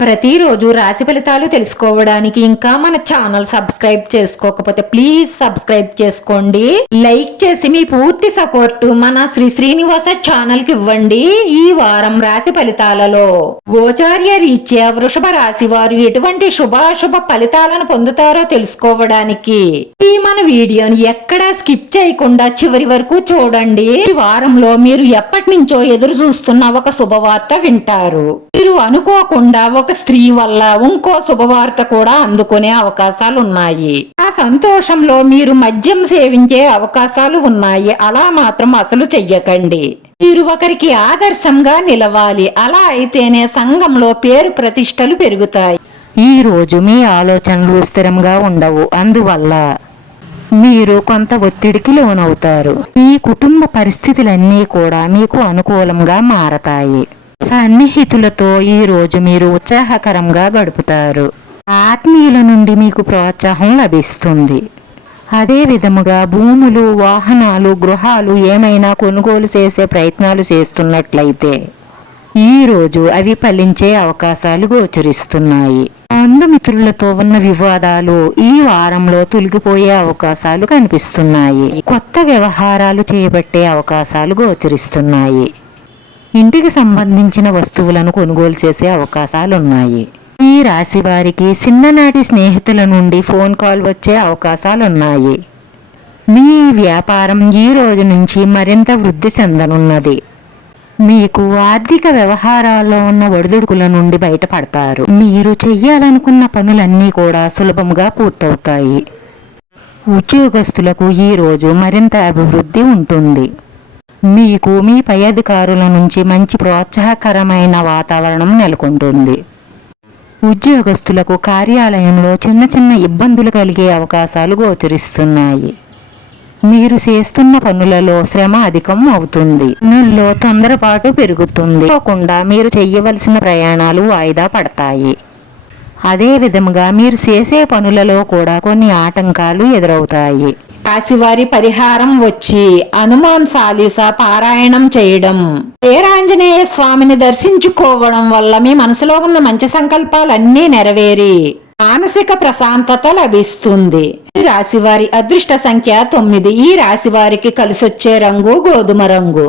ప్రతిరోజు రాశి ఫలితాలు తెలుసుకోవడానికి ఇంకా మన ఛానల్ సబ్స్క్రైబ్ చేసుకోకపోతే ప్లీజ్ సబ్స్క్రైబ్ చేసుకోండి. లైక్ చేసి మీ పూర్తి సపోర్ట్ మన శ్రీ శ్రీనివాస ఛానల్కి ఇవ్వండి ఈ వారం రాశి ఫలితాలలో. గోచార్య రీత్యా వృషభ రాశి వారు ఎటువంటి శుభాశుభ ఫలితాలను పొందుతారో తెలుసుకోవడానికి ఈ మన వీడియోని ఎక్కడా స్కిప్ చేయకుండా చివరి వరకు చూడండి. ఈ వారంలో మీరు ఎప్పటి నుంచో ఎదురు చూస్తున్న ఒక శుభవార్త వింటారు. మీరు అనుకోకుండా ఒక స్త్రీ వల్ల ఇంకో శుభవార్త కూడా అందుకునే అవకాశాలు ఉన్నాయి ఆ సంతోషంలో మీరు మద్యం సేవించే అవకాశాలు ఉన్నాయి. అలా మాత్రం అసలు చెయ్యకండి. మీరు ఒకరికి ఆదర్శంగా నిలవాలి. అలా అయితేనే సంఘంలో పేరు ప్రతిష్టలు పెరుగుతాయి. ఈ రోజు మీ ఆలోచనలు స్థిరంగా ఉండవు. అందువల్ల మీరు కొంత ఒత్తిడికి లోనవుతారు. మీ కుటుంబ పరిస్థితులన్నీ కూడా మీకు అనుకూలంగా మారతాయి. సన్నిహితులతో ఈ రోజు మీరు ఉత్సాహకరంగా గడుపుతారు. ఆత్మీయుల నుండి మీకు ప్రోత్సాహం లభిస్తుంది. అదే విధముగా భూములు వాహనాలు గృహాలు ఏమైనా కొనుగోలు చేసే ప్రయత్నాలు చేస్తున్నట్లయితే ఈ రోజు అవి ఫలించే అవకాశాలు గోచరిస్తున్నాయి. బంధుమిత్రులతో ఉన్న వివాదాలు ఈ వారంలో తొలగిపోయే అవకాశాలు కనిపిస్తున్నాయి. కొత్త వ్యవహారాలు చేపట్టే అవకాశాలు గోచరిస్తున్నాయి. ఇంటికి సంబంధించిన వస్తువులను కొనుగోలు చేసే అవకాశాలున్నాయి. ఈ రాశి వారికి చిన్ననాటి స్నేహితుల నుండి ఫోన్ కాల్ వచ్చే అవకాశాలున్నాయి. మీ వ్యాపారం ఈ రోజు నుంచి మరింత వృద్ధి చెందనున్నది. మీకు ఆర్థిక వ్యవహారాల్లో ఉన్న ఒడిదుడుకుల నుండి బయటపడతారు. మీరు చెయ్యాలనుకున్న పనులన్నీ కూడా సులభంగా పూర్తవుతాయి. ఉద్యోగస్తులకు ఈ రోజు మరింత అభివృద్ధి ఉంటుంది. మీకు మీ పై అధికారుల నుంచి మంచి ప్రోత్సాహకరమైన వాతావరణం నెలకొంటుంది. ఉద్యోగస్తులకు కార్యాలయంలో చిన్న చిన్న ఇబ్బందులు కలిగే అవకాశాలు గోచరిస్తున్నాయి. మీరు చేస్తున్న పనులలో శ్రమ అధికం అవుతుంది. పనుల్లో తొందరపాటు పెరుగుతుంది. కాకుండా మీరు చేయవలసిన ప్రయాణాలు వాయిదా పడతాయి. అదే విధముగా మీరు చేసే పనులలో కూడా కొన్ని ఆటంకాలు ఎదురవుతాయి. రాశివారి పరిహారం వచ్చి హనుమాన్ సాలీస పారాయణం చేయడం. పేరాంజనేయ స్వామిని దర్శించుకోవడం వల్ల మీ మనసులో ఉన్న మంచి సంకల్పాలన్నీ నెరవేరి. మానసిక ప్రశాంతత లభిస్తుంది. ఈ రాశివారి అదృష్ట సంఖ్య తొమ్మిది. ఈ రాశి వారికి కలిసొచ్చే రంగు గోధుమ రంగు.